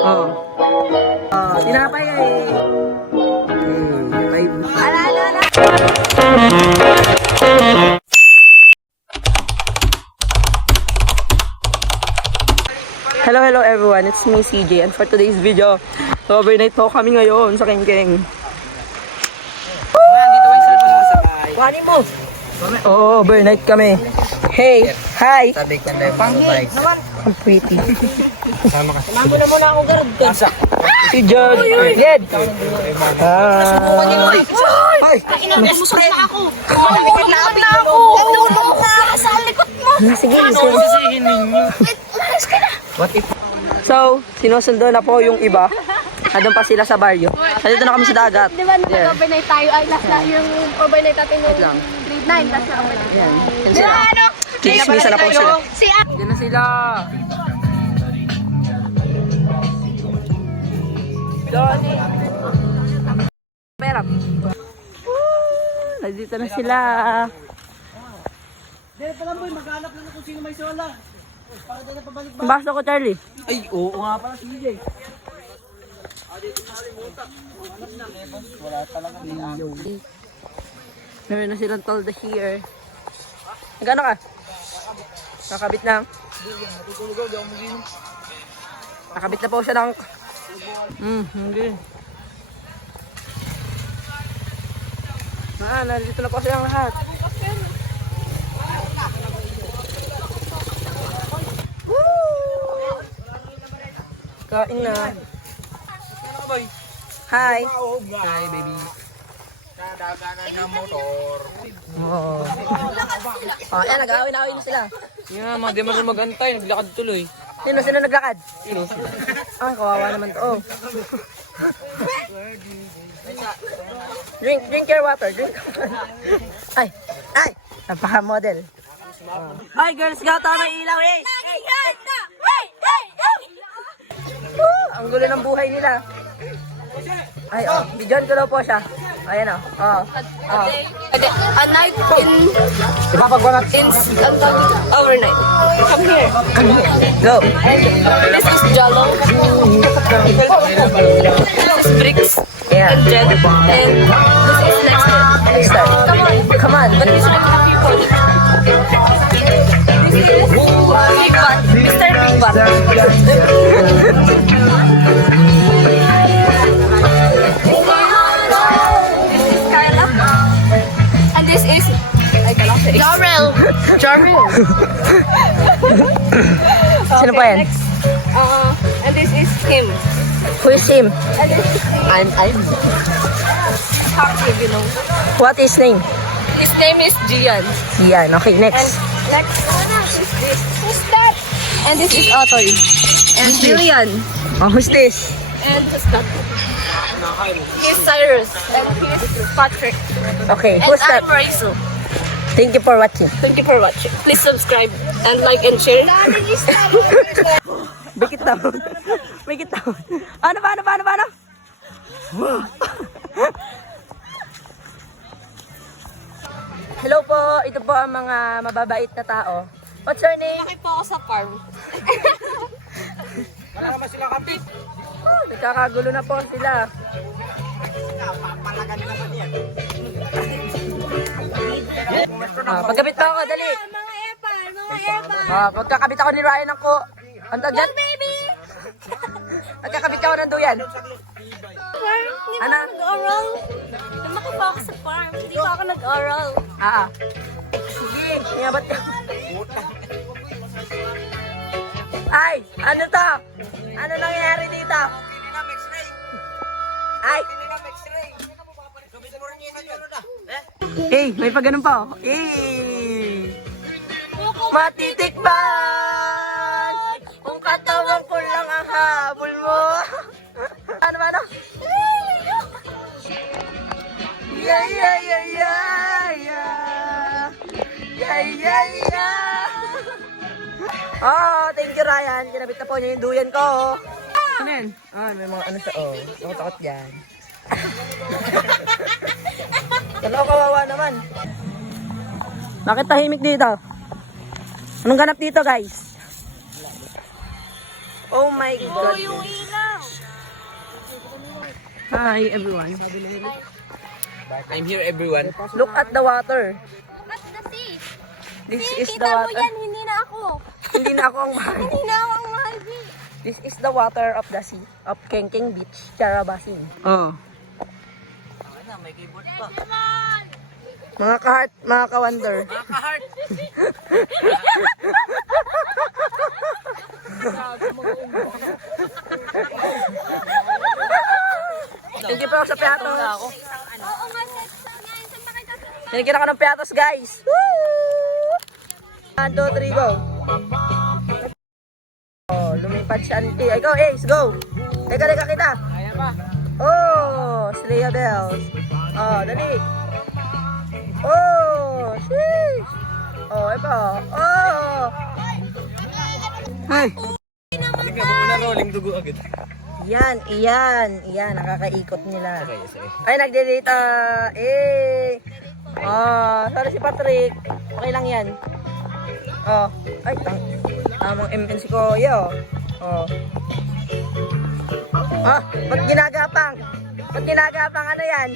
Oh. Tinapay eh. Ala. Hello everyone, it's me CJ, and for today's video, overnight po kami ngayon sa Kengkeng. Kuhanin mo! Oo, overnight kami. Hey, hi! Sabi ko na yung mga bikes. Ang pretty. Sama ka. Mamo na muna ako, girl. Si Jod! Jed! Ay! Inamusok na ako. Inamusok na ako. Tumulong ka sa likod mo. Sige. Sisihin ninyo. Umalis ka na. What if? So, sinusundo na po yung iba. Nandun pa sila sa baryo. Nandito na kami sa dagat. Di ba nag-overnight tayo? Ay, last na yung overnight natin nung grade 9. Last na overnight. Yan sila. Chismisa na po sila. Si Diyan na sila. Donnie. Perap. Nandito na sila. Dahil pala boy, maghanap lang kung sino may sola. Para doon na pabalik ba? Basta ko, Charlie. Ay, oo nga pala si DJ. Wala talaga ni Meron na silang tolda here. Nagano ka? Nakabit na. Nakabit na po siya ng... hindi. Nandito na po silang lahat. Kain na. Hi. Hi, baby. Nadaganan ng motor. Oh, ayan, nag-awin-awin na sila. Nga, mga di marunong mag-antay. Naglakad tuloy. Sino naglakad? Ah, kawawa naman to. Oh. Drink your water. Ay, napaka-model. Ay, Girl Scout, may ilaw eh. Ang gulo ng buhay nila. Ay, bigyan ko daw po siya. Ayan o. A night Ipapagwanat. overnight. Come here. Go. This is Jalo. This is Bricks. Yeah. And Jet. And this is next. Come on. But this is people. This is Big Bat. Mr. Big Bat. And this is Jarrell. Sino pa yan? Next. And this is him. Who is him? And this is I'm Happy, you know. What is name? His name is Gian. Yan. Okay, And next. next is this. Who's that? And this is Otoy. And Julian. Oh, who's this? And who's that? He's Cyrus. And he's Patrick. Okay, And who's that? I'm Raiso. Thank you for watching. Thank you for watching. Please subscribe and like and share. Break it down. Break it down. Ano? Hello po. Ito po ang mga mababait na tao. What's your name? Bakit po ako sa farm? Wala naman sila kapit. Nagkakagulo na po sila. Pagkabit pa ako, dali. Mga epal. Pagkakabit ako ni Ryan ako. Ang tagyan? Baby! Pagkakabit ako ng duyan. Farm? Hindi ba Ano? ako nag-oral? Lumaki pa ako sa farm. Hindi pa ako nag-oral. Sige, niyabat ka. Ay, ano to? Ano nangyayari dito? Ay! Eh, may pa ganun pa oh. Eh! Matitikman! Kung katawan ko lang ang habol mo. Ano? Yeah. Oh, thank you Ryan. Kinabit na po niya yung duyan ko. Ano yan? May mga ano siya. Takot yan. Dalaw kawawa naman. Bakit tahimik dito? Anong ganap dito guys? Oh my God. Yung ilaw. Hi, everyone. I'm here, everyone. Look at the water. At the sea. This See, is the kita mo water. yan, hindi na ako. Hindi na ako ang mahal. Hindi na ako ang mahal, G. This is the water of the sea of Kengkeng Beach, Charabasin. Oh. May keyboard pa. Mga ka-heart, mga ka-wonder. Naka-heart. Thank you po sa piatos. Oo nga, saan pa kita? Tinigyan ako ng piatos, guys. Woo! 1, 2, 3, go. Oh, lumipad si Auntie. Ay, go, Ace, go. Teka kita. Kaya pa. Oh, Slaya Bells. Oh, dali. Oh, sheesh. Oh, ito. Oh. Hi. Hindi ka muna rolling dugo agad. Iyan. Nakakaikot nila. Okay, sige. Ay, nagde-date. Sorry si Patrick. Okay lang yan. Oh, ay, tamang MN si Kuya. Oh. Ba't ginagapang? Ano yan?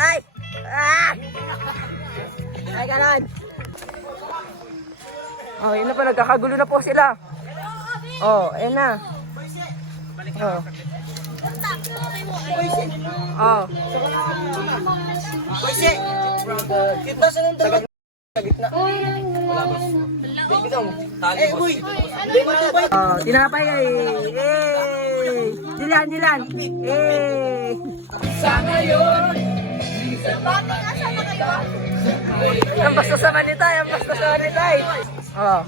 Ay! Ah! Ay, ganon. Oh, yun na pa, nagkakagulo na po sila. Oh, ayun na. Oh. Oh. Kita sa nang tagal. Sa gitna. Wala ba? Tali mo. Oh, tinapay ay. Dilan. Sa ngayon. Bakit nasaan na kayo? Ang basta sa manitay. Oh,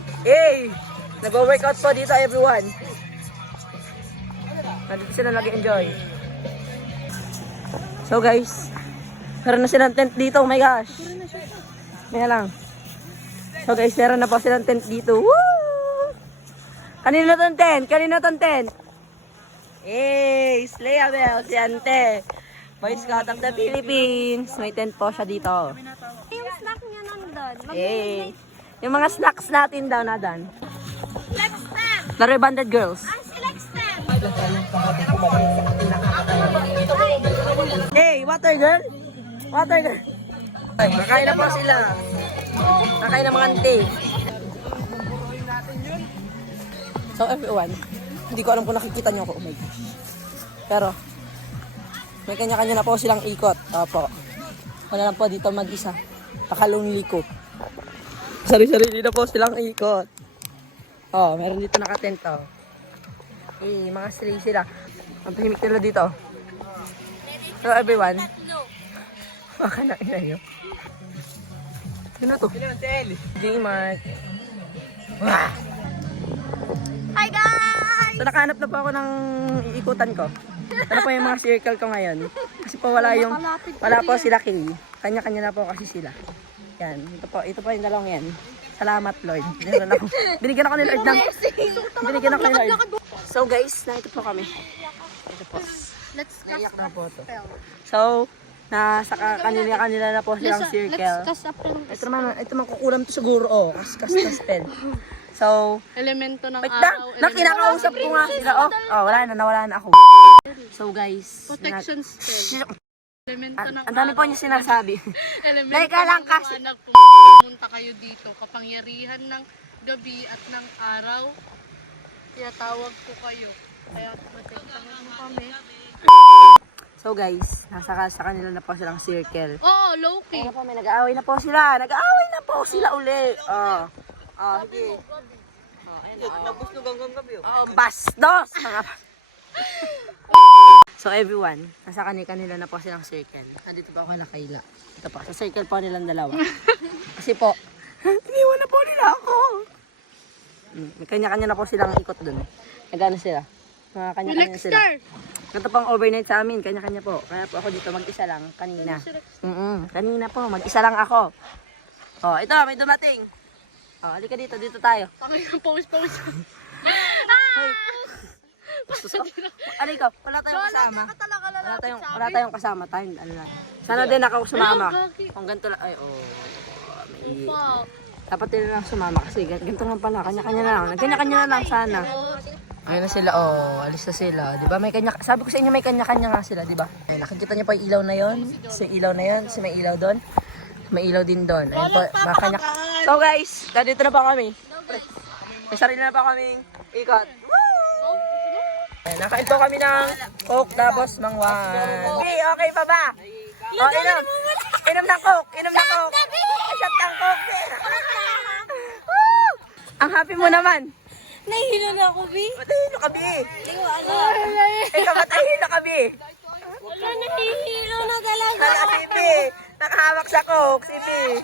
nag-workout po dito, everyone. Nandito sila nag-enjoy. So guys, meron na silang tent dito. Oh my gosh. Maya lang. So guys, meron na po silang tent dito. Woo! Kanino tong tent? Slaya Bell, si Ante. Boy Scout of the Philippines. May tent po siya dito. Yung snack niya nandun. Yung mga snacks natin daw na dan. Lex Stem! The Rebanded Girls. Ang si Lex Stem! Hey, water girl. Ay, nakain na po sila. Nakain na mga ante. So everyone, hindi ko alam kung nakikita niyo ako. Oh my gosh. Pero, may kanya-kanya na po silang ikot. Opo. Ako na lang po dito mag-isa. Pakalunli ko. Sari-sarili na po silang ikot. Oh, meron dito nakatent. Oh. Mga stray sila. Ang tahimik nila dito. Hello everyone. Baka na inayo. Sino to? J-Mark. Hi guys! So nakahanap na po ako ng iikutan ko. Ano po yung mga circle ko ngayon. Kasi po wala po sila Kay. Kanya-kanya na po kasi sila. Yan. Ito po yung dalawang yan. Salamat Lord. Binigyan ako ni Lord ng... So guys, nandito po kami. Ito po. Let's Naiyak na po to. So, nasa kanila na po silang circle. Ito man kukulam to siguro. Oh, kas na spell. So, Elemento ng wait araw. lang, kinakausap ko nga sila. Oh, nawala na ako. So guys, Protection spell. Elemento ng ang dami po niya sinasabi. Elemento Teka lang ng kasi. liwanag kung pumunta kayo dito. Kapangyarihan ng gabi at ng araw. Kaya tawag ko kayo. Kaya protektahan mo kami. So guys, nasa kanila na po silang circle. Oo, Loki. Ano po, may nag-aaway na po sila. Uli. Hindi. Nabusnog hanggang gabi. Bastos! So everyone, nasa kanila na po silang circle. Nandito po ako nakaila. Ito po, sa circle po nilang dalawa. Kasi po, iniwan na po nila ako. May kanya-kanya na po silang ikot dun. Nagano sila? Mga kanya-kanya sila. Ganito pang overnight sa amin, kanya-kanya po. Kaya po ako dito mag-isa lang kanina. Kanina po, mag-isa lang ako. Oh, ito, may dumating. Oh, halika dito tayo. Tangay ng pause. Hoy. Halika, wala tayong kasama. Wala tayong kasama tayo. Ano lang. Sana din ako sumama. Kung ganito lang, ay, may... Wow. Dapat din lang sumama kasi ganito lang pala. Kanya-kanya na lang. Kanya-kanya na lang sana. Ayun na sila, oh. Alis na sila. Di ba? May kanya, sabi ko sa inyo, may kanya-kanya nga sila, di ba? Ayun, nakikita niyo pa yung ilaw na yon. Si ilaw na yon, si may ilaw doon. May ilaw din doon. Ayun po, mga kanya. So guys, dito na pa kami. May sarili na pa kaming ikot. Woo! Ayun, nakain po kami ng Coke, tapos mangwan. Okay, okay pa ba? Oh, inom. Inom ng Coke, inom ng Coke. Shot ng Coke. Woo! Ang happy mo naman. Nahihilo na ako, Bi. Matahilo ka, Bi. Ano? Ikaw matahilo ka, Bi. Wala, nahihilo na talaga. Hala, si Bi. Nakahawak sa Coke, si Bi.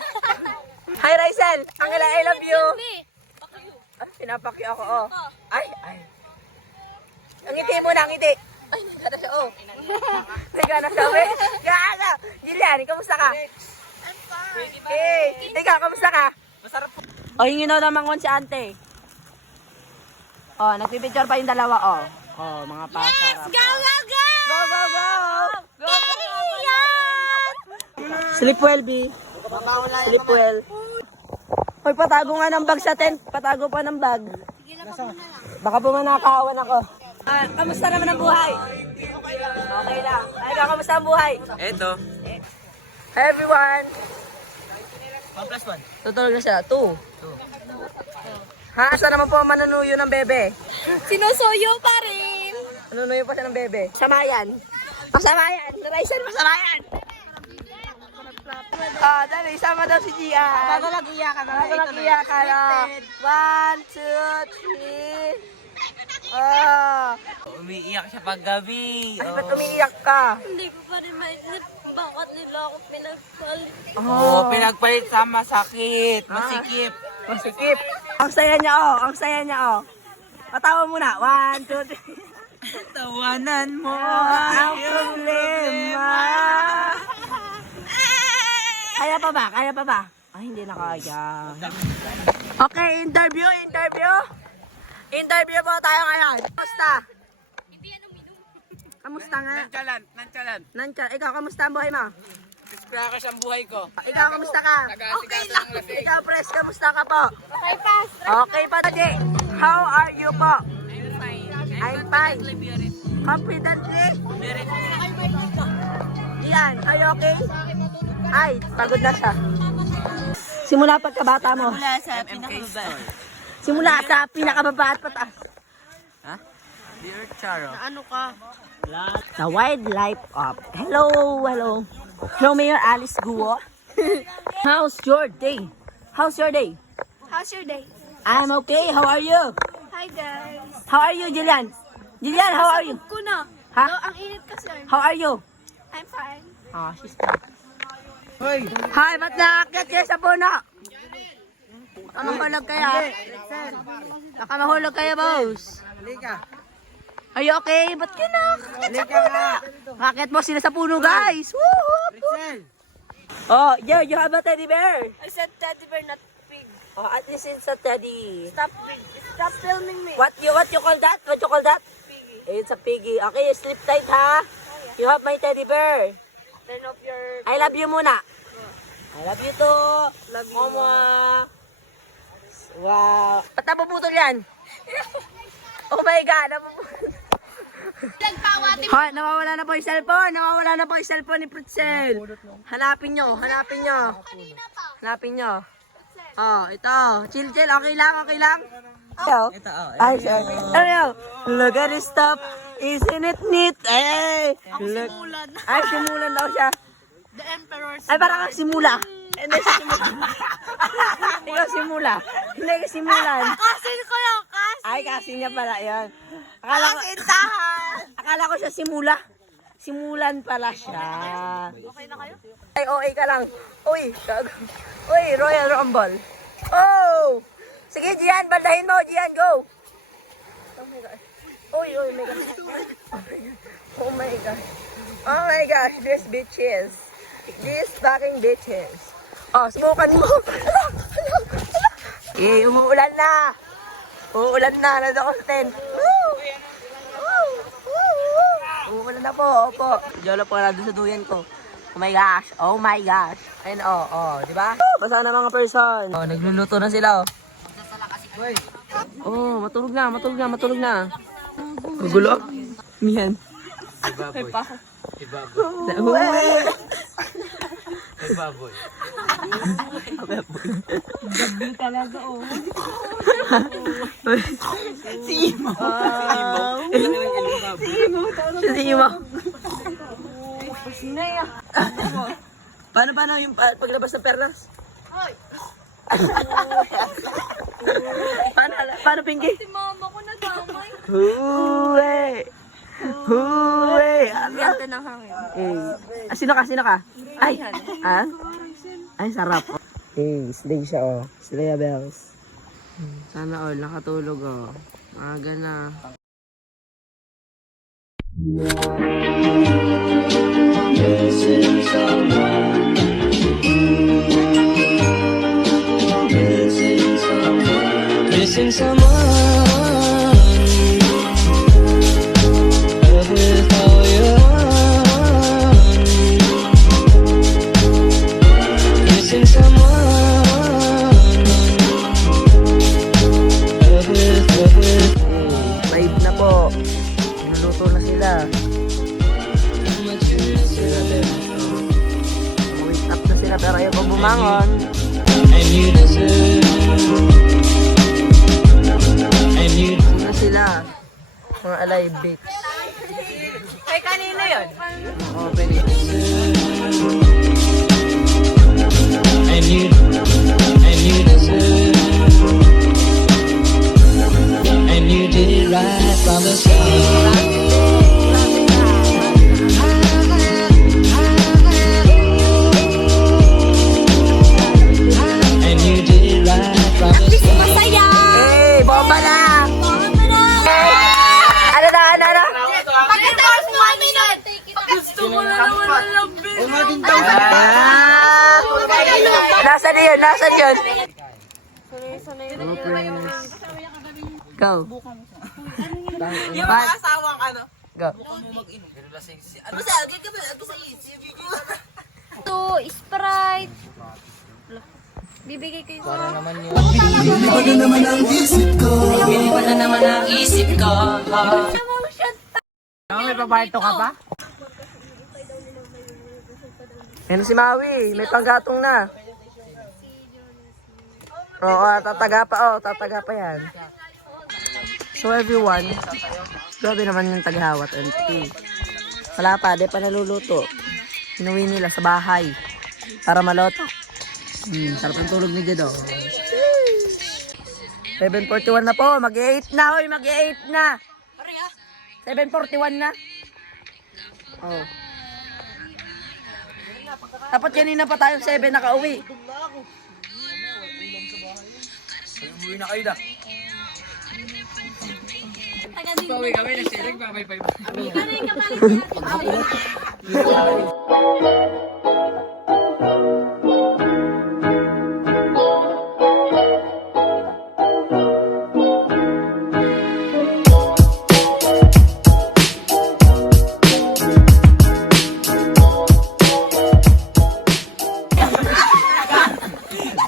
Hi, Rysel. Angela, I love you. Ay, pinapakyo ako, oh. Ay, ay. Ang ngiti mo na, ang ngiti. Ay, nagana siya, oh. Nagana siya, we. Gaga. Jillian, kamusta ka? Eh, ikaw, kamusta ka? Masarap po. O, hingin na naman kon si ante. Oh, nagpipicture pa yung dalawa, oh. Oh, mga pasarap. Yes! Go, go, go! Go, go, go! Go, go, Go! Sleep well, B. Sleep well. Hoy, patago nga ng bag sa tent. Patago pa ng bag. Baka pumanakawan ako. Ah, kamusta naman ang buhay? Okay lang. Ay, kamusta ang buhay? Eto. Hi, everyone. 1+1. Tutulog na siya. 2. Ha? Asa naman po ang manunuyo ng bebe? Sinusuyo pa rin. Manunuyo pa siya ng bebe. Samayan. Masamayan. Rysel, masamayan. Ah, dali, sama daw si Gian. Bago mag-iyakan. Bago mag-iyakan. 1, 2, 3. Oh. Umiiyak siya paggabi. Ay, ba't umiiyak ka? Hindi ko pa rin maisip bakit nila ako pinagpalit. Oo, pinagpalit sa masakit. Masikip. Masikip. Ang saya niya, oh. Ang saya niya, oh. Patawa muna. 1, 2, 3. Tawanan mo Ang problema. Kaya pa ba? Kaya pa ba? Ay, hindi na kaya. Okay, interview. Interview po tayo ngayon. Kamusta? Kamusta nga? Nonchalant. Nandiyan. Ikaw, kamusta ang buhay mo? Crackers ang buhay ko. Ikaw, kamusta ka? Okay lang. Ikaw, Pres, kamusta ka po? Okay, pass. Okay pa, Daddy. How are you po? I'm fine. Confidently? Yan, are you okay? Ay, pagod na siya. Simula pagkabata mo. Simula sa pinakababa at pataas. Ha? Dear Charo. Ano ka? The wildlife of... Hello. Hello, Mayor Alice Guo. How's your day? How's your day? I'm okay. How are you? Hi, guys. How are you, Jillian? Jillian, how are you? Ko na. Ha? Ang init kasi. How are you? I'm fine. Ah, she's fine. Hi, ba't nakakit kayo sa puno? Baka mahulog kayo. Baka mahulog kayo, boss. Are you okay? Ba't kayo nakakit sa puno? Nakakit mo sila sa puno, guys. Woo! Oh, yo, you have a teddy bear. I said teddy bear, not pig. Oh, at least it's a teddy. Stop pig. Stop filming me. What you call that? What you call that? Piggy. It's a piggy. Okay, sleep tight, ha? You have my teddy bear. Turn off your... I love you muna. I love you too. Love you. Mama. Wow. Ba't napuputol yan? Oh my God, napuputol. Hoy, nawawala na po yung cellphone. Nawawala na po yung cellphone ni Pritzel. Hanapin nyo. Hanapin nyo. Oh, ito. Chill. Okay lang. Ito, Ay, sorry. Look at this stuff. Isn't it neat? Hey! Look. Ay, simulan daw siya. The Emperor's Ay, parang kang simula. Hindi siya simula. Ikaw simula. Hindi ka simulan. Kasi ko yung kasi. Ay, kasi niya pala yun. Akala ko siya simula. Simulan pala siya. Okay na kayo? Ay, OA ka lang. Uy, uy, Royal Rumble. Oh! Sige, Gian, bandahin mo. Gian, go! Oh my God. Uy, my God. Oh my God. Oh my gosh, these bitches. These fucking bitches. Oh, smokan mo. Eh, umuulan na. Uulan na. Nandun ako sa tent. Woo! Woo! Woo! Umuulan na po. Opo. Jolo po na doon sa duyan ko. Oh my gosh. Oh my gosh. Ayun, di ba? Basa na mga person. Oh, nagluluto na sila, oh. Oh, matulog na. Magulo. Mihan. Ibaboy. Ibaboy. Si Imo. Si Imo. Paano yung paglabas ng perlas? Paano Pinky? Si mama ko nadamay. Huwe! Huwe! Biyante ng hangin. Sino ka? Ay! Ay, sarap. Slay siya, oh. Slay bells. Sana all, nakatulog, oh. Maaga na. Missing someone with all your heart. Missing someone with Live na po. Nuluto na sila. Wake up na sila pero ayaw pa bumangon. and you deserve and you Sino sila? Mga alive bitch. Ay, kanina yun. Oo, pwede. and you deserve and you did it right from the start. And you did it right from the start. Masaya! Hey, bomba na! Ano? Pagkatapos mo kami nun! Gusto ko na naman ang lambing. Nasaan yun? Go. Yung mga asawang ano? Go. Ito, Sprite. Bibigay kayo sa... Yan si Maui, may panggatong na. Oo, tataga pa yan. So everyone, grabe naman yung taghawat NT. Wala pa, di pa naluluto. Inuwi nila sa bahay para maloto. Sarap ang tulog ni Jedo. 7:41 na po, mag-8 na, hoy, mag-8 na. 7:41 na. Oh. Dapat kanina pa tayo 7 nakauwi. Umuwi na kayo da. Pauwi kami, nagsilig, babay-bye.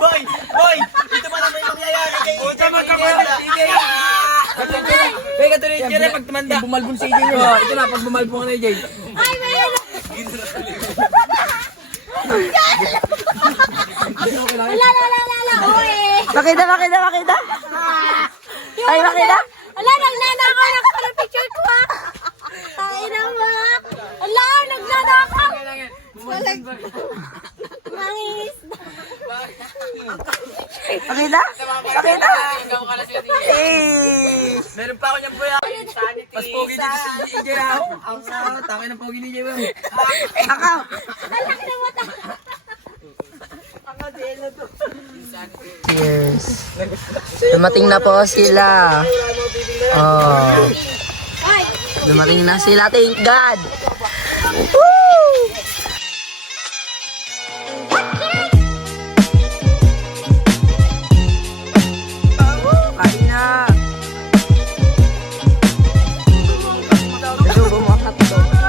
Boy! Ito pa naman yung mangyayari kay Ito magkakapit! Kaya ka tuloy yung pag tumanda. Bumalbong si AJ nyo. Ito na, pag bumalbong ka na AJ. Ay, mayroon! Wala! Uy! Makita. Ay, makita. Wala, nagnanakaw na ako ng picture ko ha! Ay, naman! Wala, nagnanakaw! Mangis! Makita. Eh. Meron pa ako niyang buya. Mas pogi dito si AJ ha. Ang sarap. Takay ng pogi ni AJ ba? Ako. Malaki na mata! Cheers. Dumating na po sila. Oh. Ay! Dumating na sila. Thank God. Woo! Kain na. Medyo bumakat to.